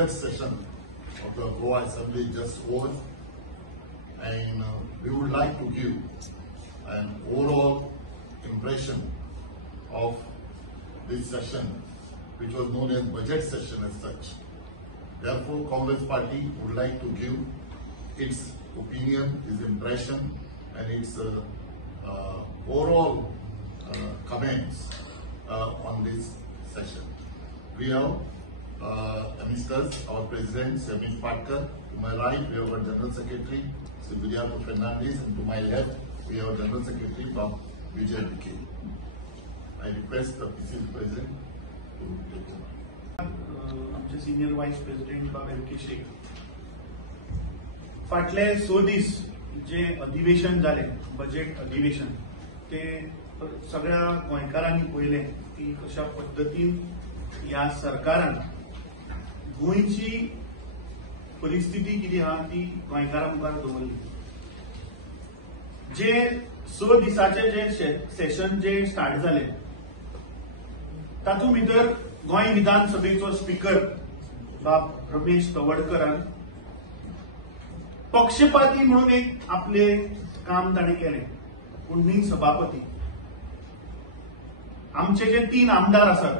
budget session of the Goa Assembly just over, and we would like to give an overall impression of this session, which was known as budget session as such. Therefore, Congress Party would like to give its opinion, its impression, and its overall comments on this session. We have ministers, our President, Semish Patkar. To my right, we have our General Secretary, Sri Vijayapur Fernandez, and to my left, we have General Secretary from Vijay Dikhe. I request the PCC President to take over. आमचे senior vice president बाब L के शेख फाटले 100 दीस जे अधिवेशन जाले budget अधिवेशन ते सगळ्या गोंयकारांनी पळयले की कशा पद्धतीन ह्या सरकारान गोंयची परिस्थिती कितें आहा ती गोंयकारां मुखार दवरली. जे 100 दिसाचे जे सेशन जे स्टार्ट जाले तातूंत भितर गोंय विधानसभेचो स्पीकर बाब रमेश तवडकरान पक्षपाती म्हणून एक आपले काम ताणें केलें. पूण मी सभापती आमचे जे 3 आमदार आसात,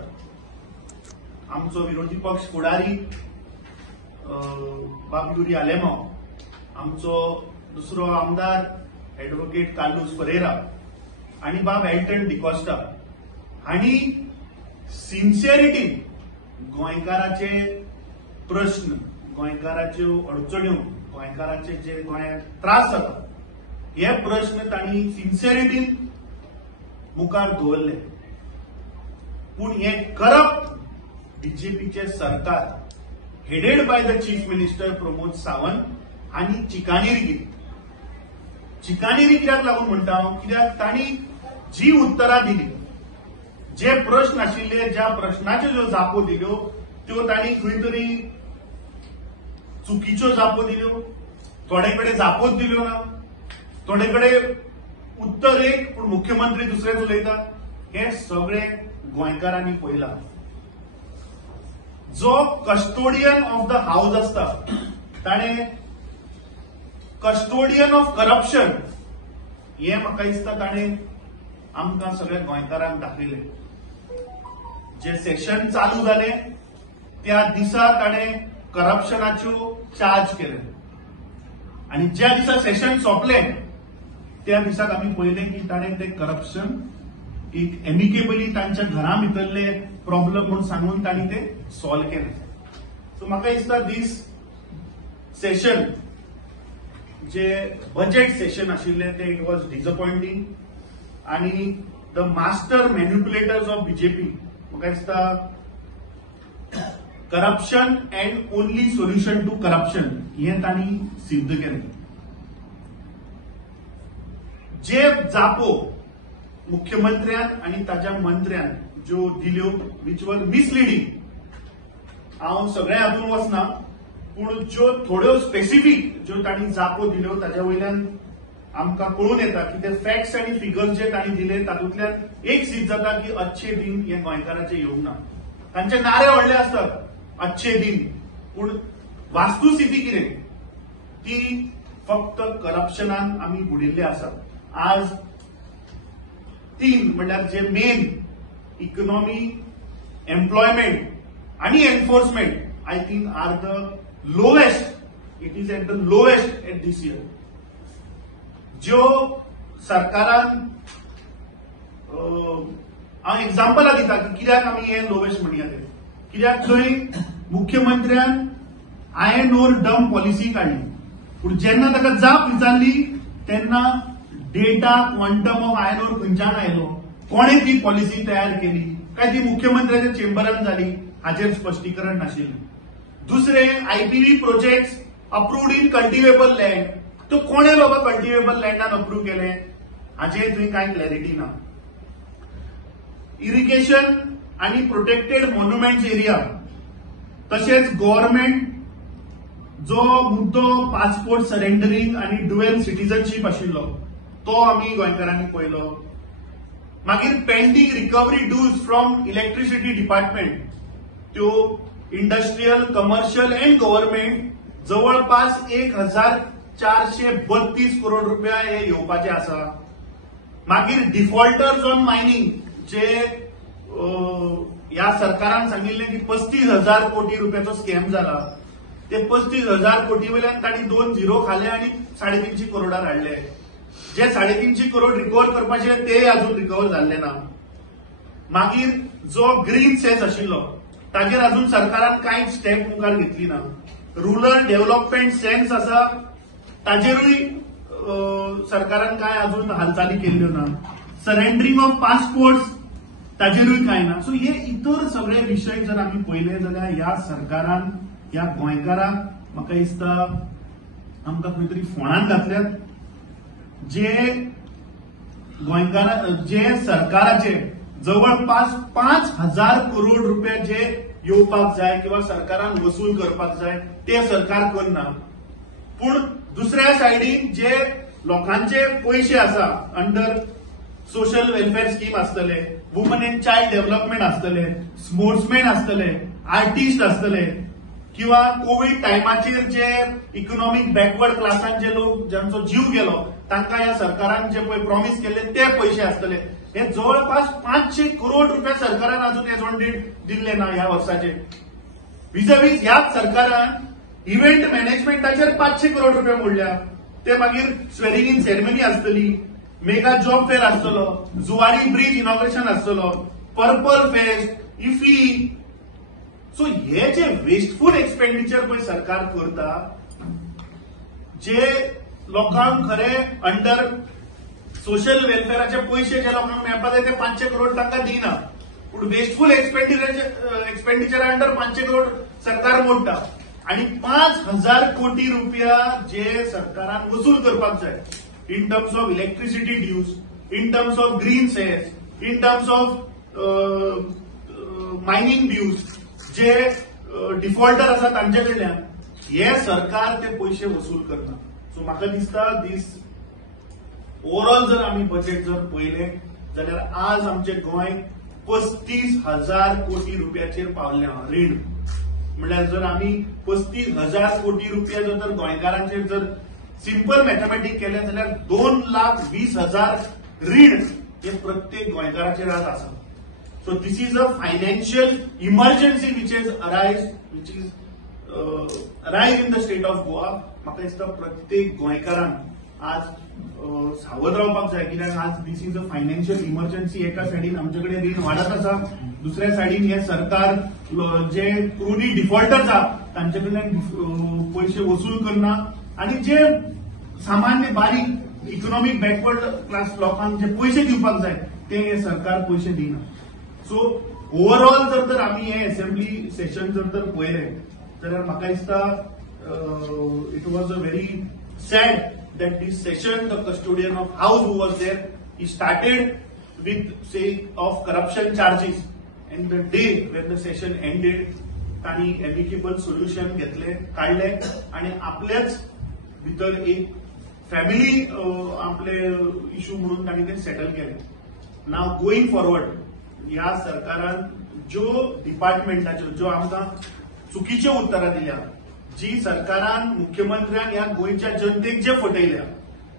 आमचो विरोधी पक्ष फुडारी बाब युरी आलेमांव, आमचो दुसरो आमदार एडवोकेट कार्लोस फरेरा आणि बाब एल्टन डिकॉस्टा हांणी सिन्सियरिटीन गोंयकाराचे प्रश्न, गोंयकाराच्यो अडचण्यो, गोंयकाराचे जे गोंयांत त्रास जाता हे प्रश्न तांणी सिन्सियरिटीन मुखार दवरले. पूण हे करप्ट बीजेपीचे सरकार headed by the chief minister Pramod Sawant हांणी चिकानेरी केली. चिकानेरी कित्याक लागून म्हणटा हांव, कित्याक तांणी जी उत्तरां दिली, जे प्रश्न आशिल्ले, ज्या प्रश्नाच्यो ज्यो जापो दिल्यो त्यो तांणी खंय तरी चुकीच्यो जापो दिल्यो, थोडे कडेन जापोच दिल्यो ना, थोडे कडेन उत्तर एक पूण मुख्यमंत्री दुसरेच उलयता. हे सगळे गोंयकारांनी पळयलां. जो कस्टोडियन ऑफ द हाऊस आसता ताणें कस्टोडियन ऑफ करप्शन हे म्हाका दिसता ताणें आमकां सगळ्या गोंयकारांक दाखयलें. जे सेशन चालू जाले त्या दिसा ताणें करप्शनाच्यो चार्ज केले आणि ज्या दिसा सेशन सोंपले त्या दिसाक आमी पळयलें की ताणें ते करप्शन एक एमिकेबली तांच्या घरा भितरले प्रॉब्लम म्हणून सांगून तांणी ते सॉल्व केले. सो म्हाका दिसता दीस सेशन जे बजेट सेशन आशिल्ले ते इट वॉज डिसअपॉइंटिंग आणि the master manipulators of BJP म्हाका दिसता corruption and only solution to corruption हे तांणी सिद्ध केलें. जे जापो मुख्यमंत्र्यान आणि ताच्या मंत्र्यान ज्यो दिल्यो विच वर मिसलिडिंग, हांव सगळ्या हातूंत वचना, पूण ज्यो थोड्यो स्पेसिफीक ज्यो तांणी जापो दिल्यो ताच्या वयल्यान आमकां कळून येता की ते फॅक्ट्स आणि फिगर्स जे तांणी दिले तातूंतल्यान एक सिद्ध जाता की अच्छे दिन हे गोंयकाराचे येवंक ना. तांचे नारे व्हडले आसतात अच्छे दिन, पूण वास्तुस्थिती कितें ती फक्त करप्शनान आमी बुडिल्ले आसात. आज 3 म्हणल्यार जे मेन इकॉनॉमी, एम्प्लॉयमेंट आणि enforcement I think are the lowest. It is at the lowest at this year. ज्यो सरकारान हांव एक्झाम्पलां दिता की कित्याक आमी हे लोवेस्ट म्हणया ते. कित्याक थंय मुख्यमंत्र्यान आयर्न ओर डम पॉलिसी काडली, पूण जेन्ना ताका जाप विचारली तेन्ना data quantum of iron ore खंयच्यान आयलो, कोणे ती पॉलिसी तयार केली, काय ती मुख्यमंत्र्याच्या चेंबरान जाली हाचेर स्पश्टीकरण नाशिल्लें. दुसरे IPV projects approved in cultivable land, तो कोणे बाबा कल्टिवेबल लँडान अप्रूव्ह केले हाचेर थंय कांय क्लॅरिटी ना. इरिगेशन आणि प्रोटेक्टेड मॉन्युमेंट्स एरिया, तशेंच गव्हर्नमेंट जो मुद्दो पासपोर्ट सरेंडरिंग आणि ड्युएल सिटीजनशीप आशिल्लो तो आमी गोंयकारांनी पळयलो. मागीर pending recovery dues from electricity department त्यो इंडस्ट्रीयल, कमर्शियल अँड गव्हर्नमेंट जवळपास 1432 करोड रुपया हे येवपाचे आसा. मागीर डिफॉल्टर्स ऑन मायनिंग जे ह्या सरकारान सांगिल्ले की 35,000 कोटी रुपयाचो स्कॅम जाला, ते 35,000 कोटी वयल्यान तांणी 2 झिरो खाले आणि 350 करोडार हाडले. जे 350 करोड रिकवर करपाचे ते अजून रिकवर जाल्ले ना. मागीर जो ग्रीन सेस आशिल्लो ताजेर अजून सरकारान कांयच स्टेप मुखार घेतली ना. रुरल डेव्हलपमेंट सेन्स आसा ताजेरूय सरकारान काय अजून हालचाली केल्ल्यो ना. सरेंडरिंग ऑफ पासपोर्ट्स ताजेरूय काय ना. सो हे इतर सगळे विषय जर आमी पळयले जाल्यार ह्या सरकारान ह्या गोंयकारांक म्हाका दिसता आमकां खंय तरी फोंडान घातल्यात. जे सरकाराचे जवळपास 5,000 करोड रुपये जे येवपाक जाय किंवा सरकारान वसूल करपाक जाय ते सरकार करना. पूण दुसऱ्या सायडीन जे लोकांचे पैसे आसा अंडर सोशल वेलफेअर स्कीम आसतले, वुमन अँड चायल्ड डेव्हलपमेंट आसतले, स्पोर्ट्समॅन आसतले, आर्टिस्ट आसतले, किंवा कोविड टायमाचेर जे इकॉनॉमिक बॅकवर्ड क्लासान जे लोक ज्यांचो जीव गेलो तांकां ह्या सरकारान जे पळय प्रॉमिस केले ते पैसे आसतले. हे जवळपास 500 करोड रुपया सरकारान अजून एजॉन्डेड दिल्ले ना ह्या वर्साचे. विजवीज ह्याच सरकारान इव्हेंट मॅनेजमेंटाचेर 500 करोड रुपया मोडल्या. ते मागीर स्वेरिंग इन सेरेमनी आसतली, मेगा जॉब फेअर आसतलो, जुवारी ब्रिज इनॉग्रेशन आसतलो, पर्पल फेस्ट, इफ्ली. सो हे जे वेस्टफुल एक्सपेंडिचर पळय सरकार करता, जे लोकांक खरे अंडर सोशल वेलफेअराचे पैसे जे लोकांक मेळपाक जाय ते 500 करोड तांकां दिना. पूण वेस्टफुल एक्सपेंडिचर अंडर 500 करोड सरकार मोडटा. आणि 5,000 कोटी रुपया जे सरकारान वसूल करपाक जाय in terms of electricity dues, in terms of green cess, in terms of mining dues, जे डिफॉल्टर आसा तांचे कडल्यान हे सरकार ते पैसे वसूल करना. सो म्हाका दिसता दीस ओव्हरऑल जर आमी बजेट जर पळयले जाल्यार आज आमचे गोंय 35,000 कोटी रुपयाचेर पावल्ले रीण. म्हणल्यार जर आमी 35,000 कोटी रुपया जर गोंयकारांचेर जर सिंपल मॅथमॅटिक केलें जाल्यार 2,20,000 रीण हे प्रत्येक गोंयकाराचेर आज आसा. So this is a financial emergency which is arise in the state of Goa. म्हाका दिसता प्रत्येक गोंयकारान आज सावध रावपाक जाय, कित्याक आज दिस इज अ फायनान्शियल इमर्जन्सी. एका सायडीन आमचे कडेन रीण वाडत आसा, दुसऱ्या सायडीन हे सरकार जे क्रुडी डिफॉल्टर्स आहा तांचे कडल्यान पैसे वसूल करना. आणि जे सामान्य बारीक इकॉनॉमिक बॅकवर्ड क्लास लोकांक जे पैसे दिवपाक जाय ते हे सरकार पैसे दिना. सो ओव्हरऑल जर आमी हे असेंब्ली सेशन जर पळयले जाल्यार म्हाका दिसता it was a very sad that this session, the custodian of house who was there, he started with saying of corruption charges, and the day when the session ended, तांणी amicable solution घेतले, काढले आणि आपल्याच भितर एक family आपले issue म्हणून तांणी ते सेटल केले. नाव गोईंग फॉरवर्ड ह्या सरकारान ज्यो डिपार्टमेंटाच्यो ज्यो आमकां चुकीच्यो उतरां दिल्या, जी सरकारान मुख्यमंत्र्यान ह्या गोंयच्या जनतेक जे फटयल्या,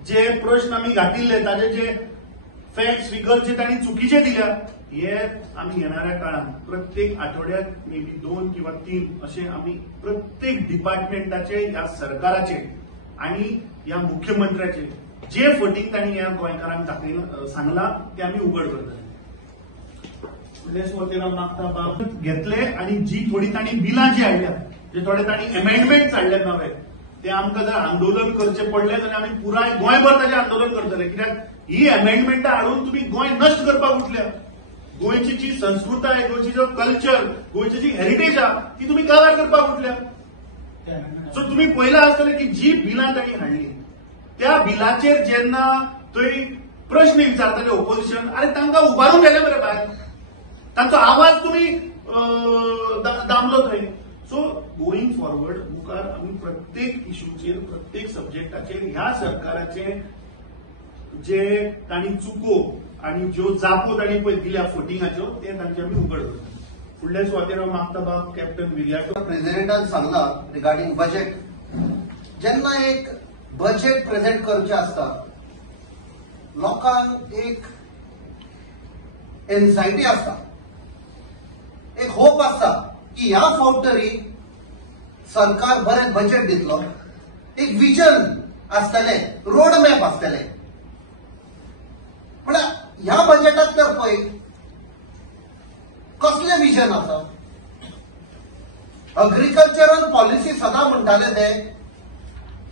जे प्रश्न आमी घातिल्ले ताजे जे फॅक्ट्स फिगर्स जे तांणी चुकीचे दिल्या, हे आमी येणाऱ्या काळात प्रत्येक आठवड्यात मे बी 2 किंवा 3 असे आमी प्रत्येक डिपार्टमेंटाचे ह्या सरकाराचे आणि ह्या मुख्यमंत्र्याचे जे फटींग तांणी ह्या गोंयकारांक सांगला ते आमी उघड करतले. घेतले आणि जी थोडी तांणी बिलां जी हाडल्या, जे थोडे तांणी अमेंडमेंट हाडले नवे, ते आमकां जर आंदोलन करचे पडले जाल्यार आमी पुराय गोंयभर ताचें आंदोलन करतले. कित्याक ही अमेंडमेंटां हाडून तुमी गोंय नश्ट करपाक उठल्या. गोंयची जी संस्कृताय, गोंयची जो कल्चर, गोंयची जी हेरिटेज आहा ती तुमी काबार करपाक उठल्या. सो तुमी पळयलां आसतलें की जी बिलां तांणी हाडली त्या बिलाचेर जेन्ना थंय प्रश्न विचारताले ओपोजिशन, अरे तांकां उबारून गेले मरे भायर, तांचो आवाज तुमी दामलो थंय. सो गोईंग फॉरवर्ड मुखार आमी प्रत्येक इश्यूचेर, प्रत्येक सब्जेक्टाचेर ह्या सरकाराचे जे तांणी चुको आणि ज्यो जापो तांणी पळय दिल्या फटिंगाच्यो ते तांचे आमी उघड करता. फुडल्या सुवातेर हांव मागता बा कॅप्टन विर्याकर. प्रेसिडेंटान सांगला रिगार्डिंग बजेट. जेन्ना एक बजेट प्रेझेंट करचे आसता लोकांक एक एन्झायटी आसता, एक होप आसता की ह्या फावट तरी सरकार बरें बजेट दितलो, एक विजन आसतले, रोड मॅप आसतले. म्हळ्यार ह्या बजेटात तर पळय कसले विजन आसा. अग्रिकल्चरल पॉलिसी सदां म्हणटाले ते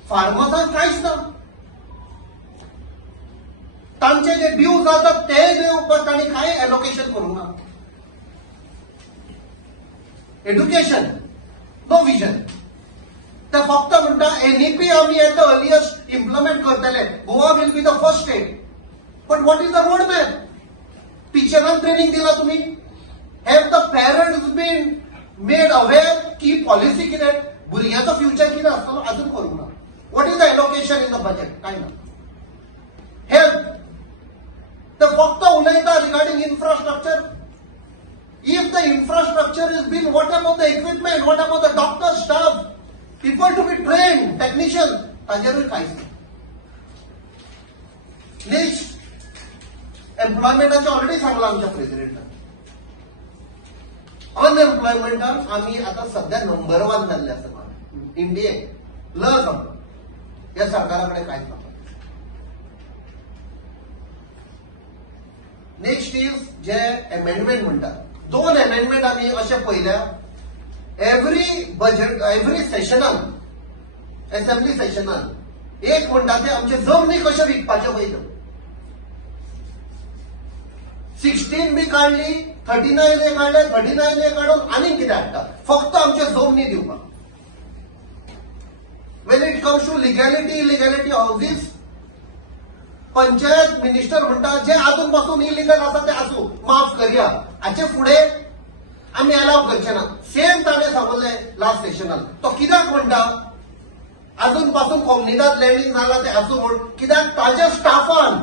फार्मर्सांक कांयच ना. तांचे जे ड्यूज जातात ते दिवपाक तांणी कांय एलोकेशन करूंक ना. Education no vision. ते फक्त म्हणटा एनईपी आमी एट द अर्लियस्ट इम्प्लिमेंट करतले. Goa will be the first state. But what is the road map? टिचरांक ट्रेनिंग दिला तुम्ही? Have the parents been made aware की पॉलिसी कितें, भुरग्याचो फ्युचर कितें आसतलो? अजून करूंक ना. What is the allocation in the budget? काय ना. हेल्थ ते फक्त उलयता regarding infrastructure. If the infrastructure is been, what about the equipment, what about the doctor staff, people to be train, technician, ताजेरूय कांयच ना. नेक्स्ट एम्प्लॉयमेंटाचें ऑलरेडी सांगला आमच्या प्रेसिडेंटान. अनएम्प्लॉयमेंटान आमी आतां सध्या नंबर 1 जाल्ले आसा इंडियेक. लज ह्या सरकारा कडेन कांयच ना. नेक्स्ट इज जे अमेंडमेंट म्हणटा, 2 अमेंडमेंट आमी अशें पळयल्या. एव्हरी सेशनान, असेंब्ली सेशनान एक म्हणटा ते आमचे जमनी कशे विकपाचे पळयल्यो. 16 बी काढली, 39 काढले, 39 काढून आनीक कितें हाडटा, फक्त आमचे जमनी दिवपाक. When it comes to legality, illegality houses, panchayat minister म्हणटा जे आजून पासून इलिगल आसा ते आसूं, माफ करया, हाचे फुडें आमी अलाव करचे ना. सेम ताणें सांगले लास्ट सेशनान. तो कित्याक म्हणटा आजून पासून कोमनिदाद लँडिंग जालां ते आसूं म्हूण? कित्याक ताच्या स्टाफान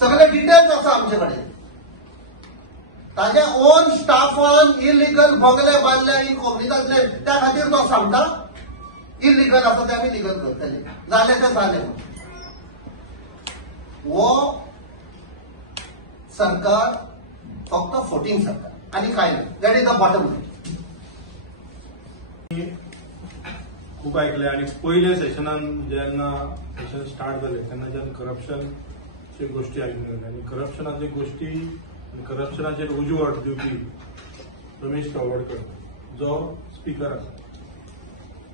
सगळे डिटेल्स आसा आमचे कडेन. ताज्या ओन स्टाफान इलिगल बंगले बांदल्या इन कोमनिदाद लँड, त्या खातीर तो सांगता इलिगल आसा ते आमी लिगल करतले. जालें तें जालें. वो सरकार फक्त फोटिंग सरकार आणि काय नाही. That is the bottom line. खूप ऐकले आणि पहिले सेशनान जेन्ना सेशन स्टार्ट जाले तेन्ना जेन्ना करप्शनचे गोष्टी आयिल्ल्यो आनी करप्शनाचे गोष्टी आनी करप्शनाचेर उजवाड दिवपी रमेश तवडकर जो स्पीकर आसा.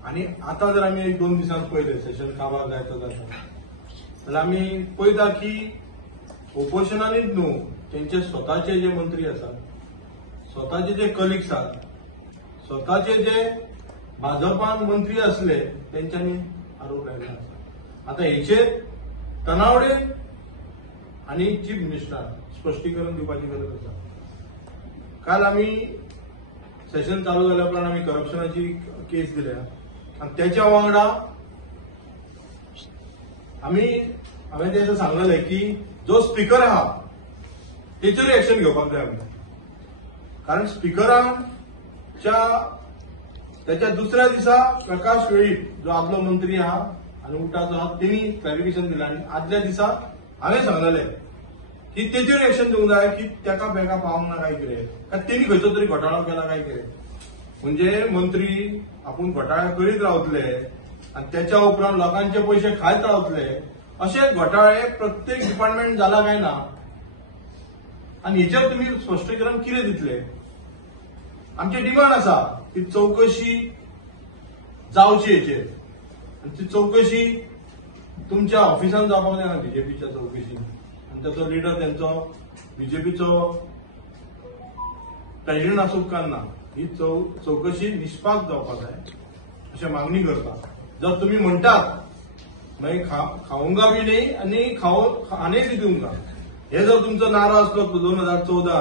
आणि आता जर आमी 1-2 दिसांत पळयलें सेशन काबार जायतो जाता जाल्यार आमी पळयता की ओपोजिशनानीच न्हू तेंचे स्वताचे जे मंत्री आसात, स्वताचे जे कलिग्स आहात, स्वताचे जे भाजपान मंत्री असले तेंच्यांनी आरोप लायला आसा. आता हेचेर तनावडे आणि चीफ मिनिस्टर स्पश्टीकरण दिवपाची गरज आसा. काल आमी सेशन चालू जाल्या उपरांत आमी करप्शनाची केस दिल्या आणि त्याच्या वांगडा हांवें तें सांगलेलें की जो स्पीकर आहा तेचेर एक्शन घेवपाक जाय आमी. कारण स्पीकराच्या त्याच्या दुसऱ्या दिसा प्रकाश वेळीप जो आदलो मंत्री आहा आनी उठाचो आहा तेणी क्लॅरिफिकेशन दिलें आनी आदल्या दिसा हांवें सांगलेलें की तेचेर एक्शन घेवंक जाय की तेका बँका पावंक ना काय कितें, काय तेणी खंयचो तरी घोटाळो केला काय कितें. म्हणजे मंत्री आपूण घोटाळे करीत रावतले आणि त्याच्या उपरांत लोकांचे पैसे खायत रावतले असे घोटाळे प्रत्येक डिपार्टमेंट जाला काय ना. आणि हेचेर तुमी स्पश्टीकरण कितें दितले? आमची डिमांड आसा की चौकशी जावची हेचेर. आणि ती चौकशी तुमच्या ऑफिसान जावपाक जायना, बीजेपीच्या चौकशी. आणि त्याचो लिडर त्यांचो बीजेपीचो प्रेसिडेंट आसूं उपकारना. ही चौकशी निष्पाक जावपाक जाय अशी मागणी करता. जर तुम्ही म्हणटात मागीर खावंगा बी नाही आणि खाणेय बी दिवंगा, हे जर तुमचो नारो असलो 2014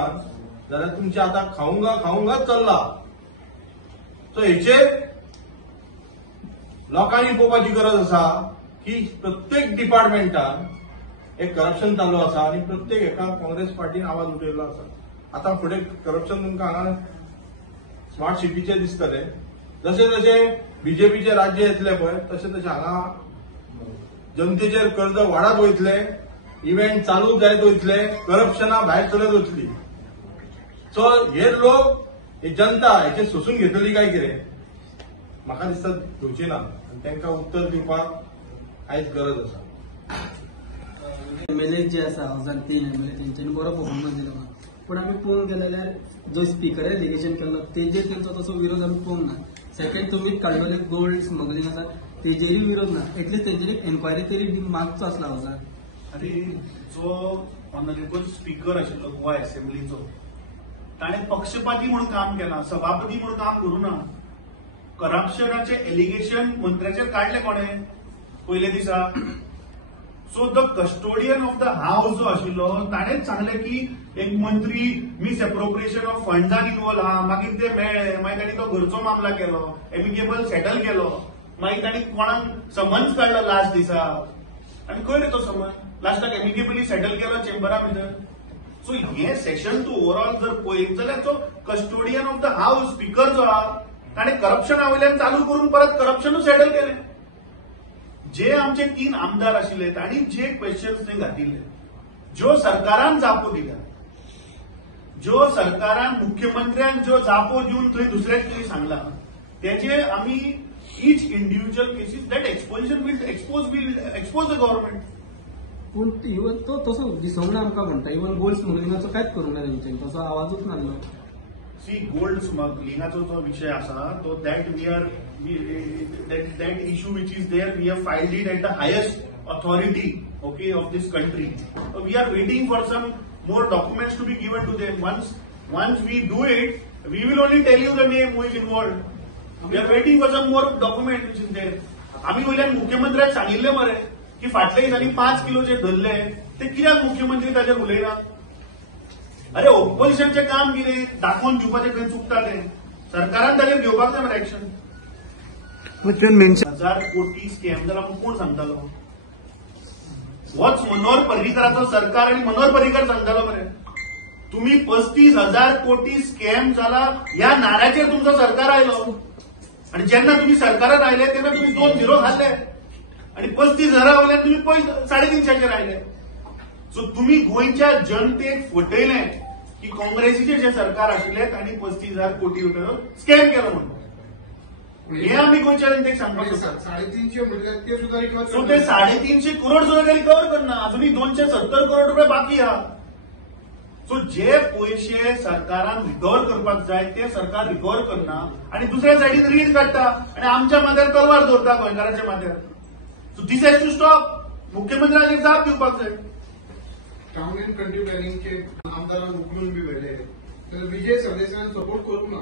जाल्यार तुमचे आता खावंगाच चल्ला. सो हेचेर लोकांनी पळोवपाची गरज आसा की प्रत्येक डिपार्टमेंटान एक करप्शन चालू आसा आणि प्रत्येक एका काँग्रेस पार्टीन आवाज उठयल्लो आसा. आता फुडें करप्शन तुमकां हांगा स्मार्ट सिटीचे दिसतले. जशें जशें बीजेपीचे राज्य येतले पळय तशें तशें हांगा जनतेचेर कर्ज वाडत वयतले, इव्हेंट चालू जायत वयतले, करप्शना भायर सरत वचली. सो हे लोक ही जनता हेचे सोसून घेतली काय कितें म्हाका दिसता घेवची ना आनी तांकां उत्तर दिवपाक आयज गरज आसा. एमएलए जे आसा 2003 एमएलए तेंच्यांनी बरो परफॉर्मन्स दिलो, पूण आमी पळोवंक गेले जाल्यार जो स्पिकरान एलिगेशन केल्लो तेजेर तेंचो तसो विरोध आमी पळोवंक ना. सेकंड तुमी काडलेले गोल्ड स्मगलिंग आसा तेजेरय विरोध ना. एटलिस्ट तेजेर एन्क्वायरी तरी मागचो आसला हावजान. आणि जो ऑनरेबल स्पीकर आशिल्लो गोवा असेंब्लीचो ताणें पक्षपाती म्हणून काम केला, सभापती म्हणून काम करू ना. करप्शनाचे एलिगेशन मंत्र्याचेर काढले कोणे पयले दिसा. So the custodian of the house जो आशिल्लो ताणेच सांगले की एक मंत्री मिस एप्रोप्रिएशन ऑफ फंडान इन्वॉल्व आहा, मागीर ते मेळ्ळे, मागीर ताणी तो घरचो मामला केलो, एमिकेबल सेटल केलो, मागीर ताणी कोणाक समन्स काडलो लास्ट दिसा आनी खंय रे तो समन्स लास्टाक एमिकेबली सेटल केलो चेंबरा भितर. सो हे सेशन तूं ओव्हरऑल जर पळयत जाल्यार तो custodian of the house speaker जो आहा ताणें करप्शना वयल्यान चालू करून परत करप्शनूच सेटल केलें. जे आमचे 3 आमदार आशिल्ले तांणी जे क्वेश्चन्स थंय घातिल्ले, ज्यो सरकारान जापो दिल्या, ज्यो सरकारान मुख्यमंत्र्यान ज्यो जापो दिवन थंय दुसऱ्याक कितें सांगला तेजे आमी each individual cases that exposition will expose the government. पूण इवन तो तसो दिसूंक ना आमकां म्हणटा. इवन गोल्ड स्मगलिंगाचो कांयच करूंक ना तेंच्यांनी, तसो आवाजूच नासलो. सी गोल्ड स्मगलिंगाचो जो विषय आसा तो that issue which is there we have filed it at the highest authority okay of this country. We are waiting for some more documents to be given to them. once we do it we will only tell you the name who is involved. We are waiting for some more document which is there. आम्ही वयल्यान मुख्यमंत्र्याक सांगिल्ले मरे की फाटल्या दिसांनी 5 किलोचे धरले ते कित्याक मुख्यमंत्री ताचेर उलयना. अरे ऑपोजिशनचे काम कितें दाखोवन दिवपाचें खंय चुकता तें सरकारान ताचेर घेवपाक जाय मरे एक्शन. 1000 कोटी स्कॅम जाल्यार आमकां कोण सांगतालो? होच मनोहर पर्रीकराचो सरकार आनी मनोहर पर्रीकर सांगतालो मरे तुम्ही 35,000 कोटी स्कॅम जाला ह्या नाऱ्याचेर तुमचो सरकार आयलो. आणि जेन्ना तुम्ही सरकारात आयले तेन्ना तुम्ही 2 झिरो घातले आणि 35,000 वयल्यान तुम्ही 350 आयले. सो तुम्ही गोंयच्या जनतेक फटयलें की काँग्रेसीचे जे सरकार आशिल्ले तांणी 35,000 कोटी रुपया स्कॅम केलो म्हणून. हे आम्ही गोंयच्या जनतेक सांगपाक सोदतात. 350 म्हटल्यार ते सुद्धा रिकवर. सो ते 350 करोड सुद्धा रिकवर करना, अजूनही 270 करोड रुपये बाकी आहा. सो जे पैसे सरकारान रिकवर करपाक जाय ते सरकार रिकवर करना आणि दुसऱ्या सायडीन रीड काडटा आणि आमच्या माथ्यार तलवार दवरता गोंयकारांच्या माथ्यार. So this has to stop. मुख्यमंत्र्याक एक जाप दिवपाक जाय. टाउन एंड कंट्री प्लॅनिंगचे आमदारांक उखलून बी व्हेले तर विजय सरदेसायान सपोर्ट करूंक ना.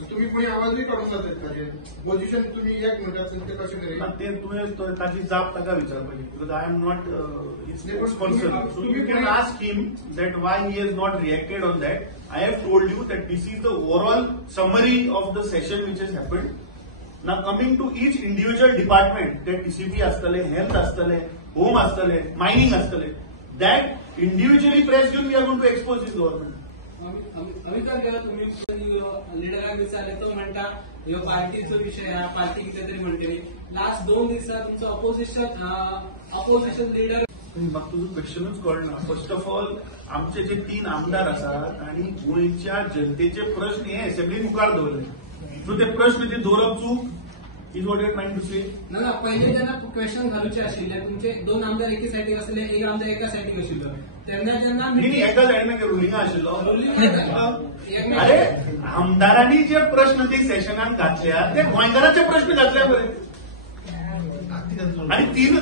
तुम्ही कोणी आवाजूय काडूंक जाता ताचे पोझिशन तुम्ही एक म्हणटात ते कशें करेन ते तुवें ताची जाप ताका विचारपाची. Because I am not sponsor. So you can ask him that why he has not reacted on that. I have told you that this is the overall summary of the session which has happened. Now coming to each individual department ते TCP आसतले, health आसतले, home आसतले, mining आसतले, that individually press घेवन we are going to expose this government. आम्ही काय केलं तुम्ही लिडराक विचारले तो म्हणटा ह्यो पार्टीचो विषय हा, पार्टी कितें तरी म्हणटली. लास्ट 2 दिसां तुमचो अपोजिशन लिडर. म्हाका तुजो क्वेश्चनूच कळना. फर्स्ट ऑफ ऑल आमचे जे 3 आमदार आसात आणि गोंयच्या जनतेचे प्रश्न हे असेंब्ली मुखार दवरले. सो ते प्रश्न ते दवरप चूक is what your trying to say. ना पहिले जेन्ना क्वेश्चन घालूचे आशिल्ले तुमचे 2 आमदार एके सायडीक आसले, एक आमदार एका सायडीक आशिल्लो तेन्ना जेन्ना एका सायडीन रुलिंग आशिल्लो. अरे आमदारांनी जे प्रश्न ते सेशनात घातल्या ते गोंयकारांचे प्रश्न घातले पळय.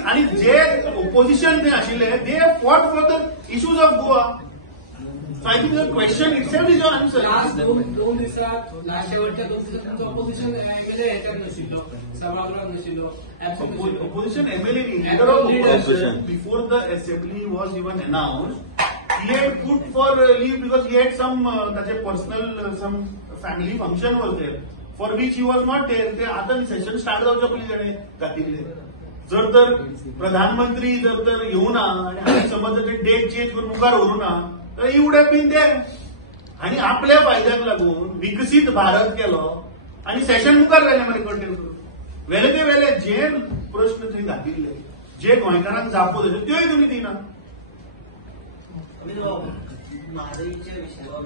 आणि जे ओपोजिशन जे आशिल्ले they fought for the issues of Goa. So I think the question itself is your answer. Last 2 दिसात लास्ट शेवटच्या 2 दिसात तुमचं ऑपोजिशन एमएलए ह्याच्यात नशिल्लो, सभागृहात नशिल्लो. Opposition MLA leader of opposition before the assembly was even announced, he had put for leave because he had some some family function was there for which he was not there. ते आता session start जावच्या पयलीं ताणें घातिल्ले. जर तर प्रधानमंत्री जर येऊना आणि समज जर डेट चेंज करून मुखार व्हरूना तर he would have been there. आणि आपल्या फायद्याक लागून विकसीत भारत केलो आणि सेशन मुखार व्हेले मरे कंटिन्यू करून वेले ते वेले जे प्रश्न थंय घातिल्ले जे गोंयकारांक जापो जाय त्योय तुमी दिना. महागाईच्या विषयावर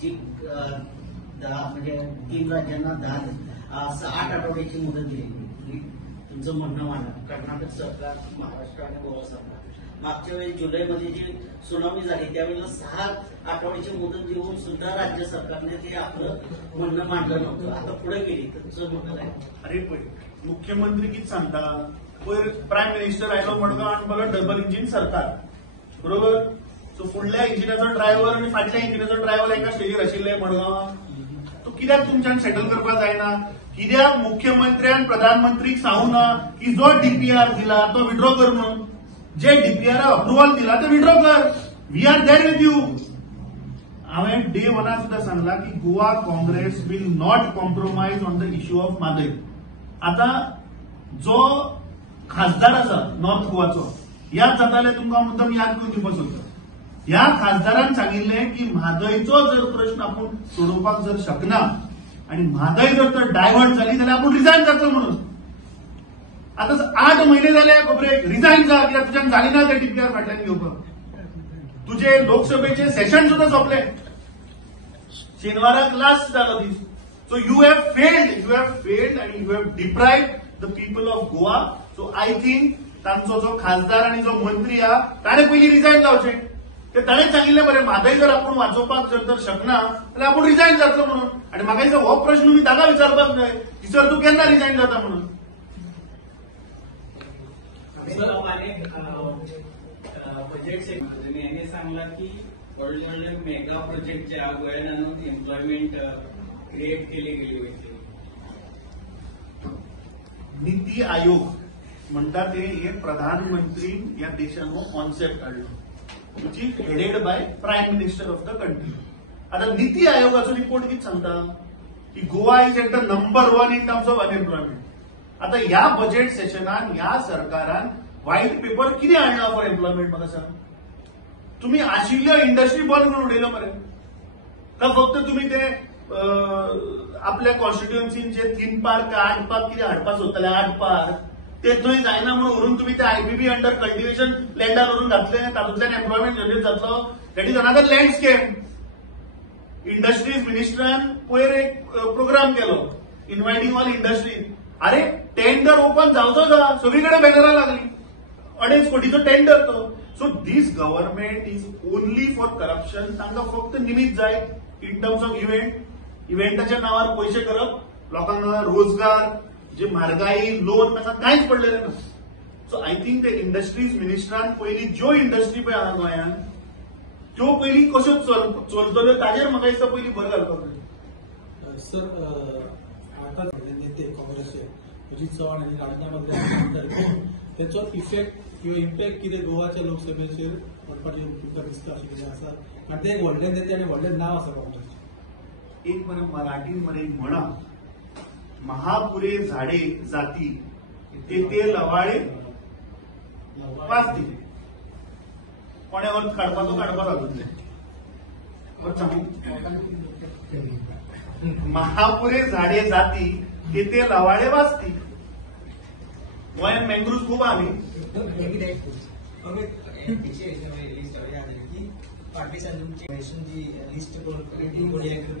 जी म्हणजे 3 राज्यांना 8 आठवड्याची मुदत दिली. तुमचं म्हणणं मांडा. कर्नाटक सरकार, महाराष्ट्र आणि गोवा सरकार मागच्या वेळी जुलैमध्ये जी सुनावणी झाली त्यावेळेला 6 आठवड्याची मुदत देऊन सुद्धा राज्य सरकारने ते आपलं म्हणणं मांडलं नव्हतं. आता पुढे गेली तर तुमचं म्हणणं काय? अरे पळय मुख्यमंत्री किती सांगता पयर प्रायम मिनिस्टर आयलो मडगांव आणि बोलो डबल इंजिन सरकार बरोबर. सो फुडल्या इंजिनाचो ड्रायव्हर आणि फाटल्या इंजिनाचो ड्रायव्हर एका स्टेजीर आशिल्ले मडगांवां. तो कित्याक तुमच्यान सेटल करपाक जायना? कित्याक मुख्यमंत्र्यान प्रधानमंत्रीक सांगूना की जो डीपीआर दिला तो विड्रॉ कर म्हणून. जे डीपीआर अप्रुव्हल दिला ते विड्रॉ कर. We are there with you. हांवें डे 1 सुद्धा सांगला की Goa Congress will not compromise on the issue of Mhadei. आता जो खासदार आसा नॉर्थ गोवाचो याद जाताले तुमकां मुद्दम याद करून दिवपाक सोदता. ह्या खासदारान सांगिल्लें की म्हादयचो जर प्रश्न आपूण सोडोवपाक जर शकना आणि म्हादय जर तर डायव्हर्ट जाली जाल्यार आपूण रिजायन जातलो म्हणून. आता 8 महिने जाले खबरेक रिजायन जा कित्याक तुज्यान जाली ना ते डीपीआर फाटल्यान घेवपाक. तुझे लोकसभेचे सेशन सुद्धा सोंपले. शेनवाराक लास्ट जालो दीस. सो यू हॅव फेल्ड आणि you have deprived the people of Goa. So I think तांचो जो खासदार आणि जो मंत्री हा ताणे पयलीं रिजायन जावचें. ते ताणें सांगिल्लें बरें म्हादय जर आपूण वाचोवपाक जर तर शकना जाल्यार आपूण रिजायन जातलो म्हणून. आनी म्हाका दिसता हो प्रश्न तुमी ताका विचारपाक जाय की सर तूं केन्ना रिजायन जाता म्हणून. बजेट तुम्ही हे सांगला की व्हडले व्हडले मेगा प्रोजेक्टच्या गोंयांत एम्प्लॉयमेंट क्रिएट केली गेली वयतली. नीती आयोग म्हणटा ते हे प्रधानमंत्री या देशान हो कॉन्सेप्ट हाडलो which is headed by prime minister of the country. आता नीती आयोगाचो रिपोर्ट कितें सांगता की Goa is at the number 1 in terms of unemployment. आता ह्या बजेट सेशनान ह्या सरकारान व्हाईट पेपर कितें हाडला फॉर एम्प्लॉयमेंट म्हाका सांग. तुम्ही आशिल्ल्यो इंडस्ट्री बंद करून उडयलो मरे का फक्त तुम्ही ते आपल्या कॉन्स्टिट्युएन्सीन जे 3 पार्क 8 पार्क कितें हाडपाक सोदताले 8 पार्क ते थंय जायना म्हणून व्हरून तुम्ही ते आयपीबी अंडर कल्टिवेशन लँडार व्हरून घातले तातूंतल्यान एम्प्लॉयमेंट जनरेट जातलो. That is another landscape. Industries मिनिस्टरान पयर एक प्रोग्राम केलो इन्व्हायटिंग ऑल इंडस्ट्री. अरे टेंडर ओपन जावचो जा सगळीकडे बॅनरां लागली 2.5 कोटीचो टेंडर तो. So this government is only for corruption. तांकां फक्त निमित्त जाय इन टर्म्स ऑफ इव्हेंटाच्या नावार पयशे करप लोकांना रोजगार जे म्हारगाई लोन ताका कांयच पडलेले ना. सो आय थिंक ते इंडस्ट्रीज मिनिस्टरान पयली ज्यो इंडस्ट्री पळय आहा गोंयांत त्यो पयली कश्यो चलतल्यो ताजेर म्हाका दिसता पयली भर घालपाक जाय. सर आता नेते काँग्रेसचे अजित चव्हाण आणि राजीनामा त्याचो इफेक्ट किंवा इम्पॅक्ट कितें गोवाच्या लोकसभेचेर पडपाचें तुमकां दिसता अशें कितें आसा? आनी ते एक व्हडले नेते आनी व्हडलें नांव आसा काँग्रेसचें. एक मराठीन मरे म्हणा महापुरे झाडे जाती ते लवाळे वाचते. कोणे अर्थ काडपाचो काडपाक लागतले. महापुरे झाडे जाती ते लवाळे वाचती. गोंयांत मँग्रुव्ज खूब आमी लिस्ट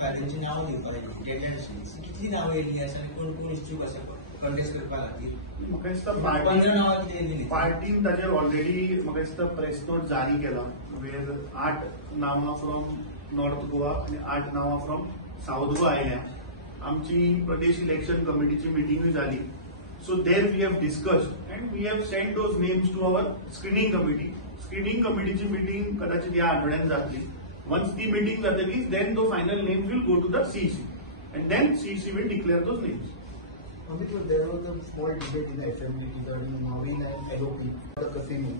कार्यांची नांवां दिवपाक लागली डेडलायन आशिल्ली. कितलीं नांवां येयल्लीं आसा आनी कोण कोण इच्छूक आसा कॉन्टेस्ट करपा खातीर? म्हाका दिसता 15 नांवां कितें येयल्लीं? पार्टीन ताचेर ऑलरेडी म्हाका दिसता प्रेस नोट जारी केला वेर 8 नांवां फ्रॉम नॉर्थ गोवा आनी 8 नांवां फ्रॉम साऊथ गोवा आयल्या. आमची प्रदेश इलेक्शन कमिटीची मिटींगूय जाली. So there we have discussed and we have sent those names to our screening committee. Screening कमिटीची मिटींग कदाचित ह्या आठवड्यात जातली. Once the meeting जातली, then the final names will go to the CEC, and then CEC will declare those names. Amit, there was a small debate in the assembly regarding Marine and LOP, the casino.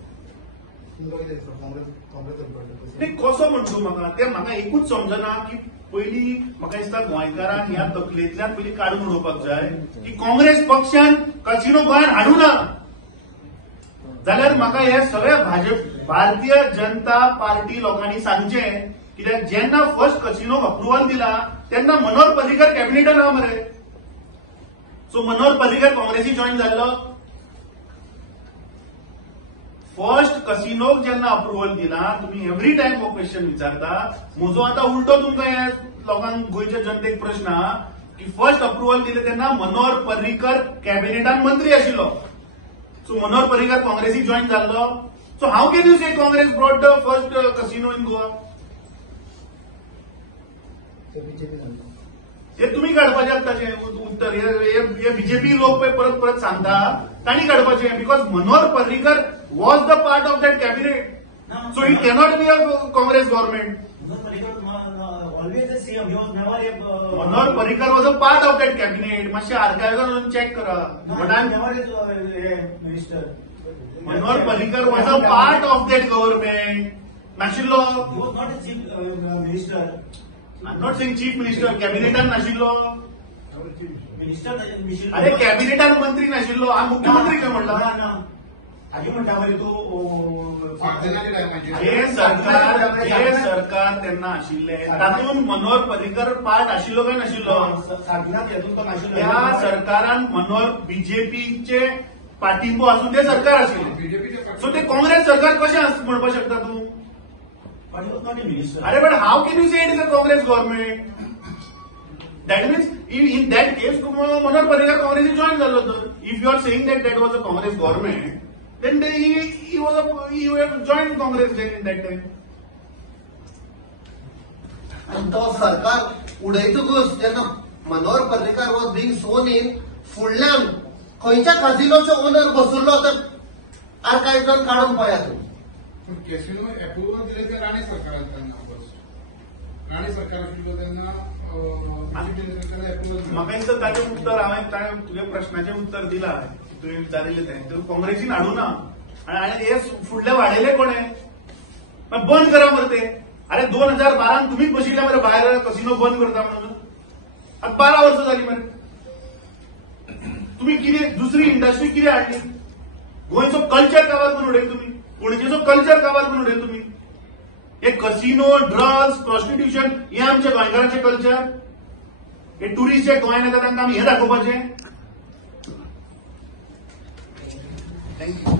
नाही कसो म्हणतो म्हाका एकूच समजना की पयली म्हाका दिसता गोंयकारांक ह्या तकलेंतल्यान पयली काडून उडोवपाक जाय की काँग्रेस पक्षान कसिनो गोंयांत हाडूं ना जाल्यार म्हाका हे सगळे भारतीय जनता पार्टी लोकांनी सांगचें कित्याक जेन्ना फर्स्ट कसिनोक अप्रुव्हल दिला तेन्ना मनोहर पर्रीकर कॅबिनेटान आहा मरे. सो मनोहर पर्रीकर काँग्रेसी जॉईन जाल्लो. फर्स्ट कसिनोक जेन्ना अप्रुव्हल दिला, तुम्ही एव्हरी टाइम हो क्वेश्चन विचारता. म्हजो आता उलटो तुमकां ह्या लोकांक गोंयच्या जनतेक प्रश्न आहा की फर्स्ट अप्रुव्हल दिले तेन्ना मनोहर पर्रीकर कॅबिनेटान मंत्री आशिल्लो. सो मनोहर पर्रीकर काँग्रेसी जॉईन जाल्लो. So how can you say Congress brought the first casino in Goa? हे तुम्ही काढपाचे ताचे उत्तर. हे बीजेपी लोक परत परत सांगता तांणी काढपाचे. Because Manohar Parrikar was the part of that cabinet. So it cannot be a Congress government. Manohar Parrikar was a part of that cabinet. मातशें आर्कायव्हान चॅक करा. Manohar Parrikar was a part of that government. नाशिल्लो. I am not saying chief minister. कॅबिनेटान नाशिल्लो. अरे कॅबिनेटान मंत्री नाशिल्लो. हा मुख्यमंत्री काय म्हणला? हाजी म्हणटा मरे तूं हे सरकार तेन्ना आशिल्ले. तातूंत मनोहर पर्रीकर पार्ट आशिल्लो काय नाशिल्लो? त्या सरकारान मनोहर बीजेपीचे पाठिंबो आसून ते सरकार आशिल्ले. सो ते काँग्रेस सरकार कशें म्हणपाक शकता तूं? अरे but how can you say it is a Congress government? That means in that case, Manohar Parrikar काँग्रेसी जॉईन झालो होतं. If you are saying that was a Congress government, then he would have joined Congress then in that time. आणि तो सरकार उडयतकूच जेन्ना Manohar Parrikar was being सोन in, फुडल्यान खंयच्या काजिनोचो ओनर बसुल्लो तर आर्कायव्हान काडून पळया तूं. कॅसिनो अप्रुव्हल दिले ते राणे सरकारान तेन्ना फर्स्ट. राणे सरकार आशिल्लो तेन्ना म्हाका दिसता ताचें उत्तर हांवें तुगे प्रश्नाचें उत्तर दिलां. तुवें विचारिल्लें तें काँग्रेसीन हाडूं ना. आनी हे फुडले वाडयले कोणे? बंद करा मरे ते. अरे 2012 तुम्हीच बशिल्ले मरे भायर कसिनो बंद करता म्हणून. आता 12 वर्सां जालीं मरे. तुम्ही कितें दुसरी इंडस्ट्री कितें हाडली? गोंयचो कल्चर काबार करून उडयले तुम्ही. पणजेचो कल्चर काबार करून उडयले तुम्ही. हे कसिनो, ड्रग्स, प्रॉस्टिट्यूशन हे आमचे गोंयकारांचे कल्चर. हे टुरिस्ट जे गोंयांत येता तांकां आमी हे दाखोवपाचें. थँक्यू.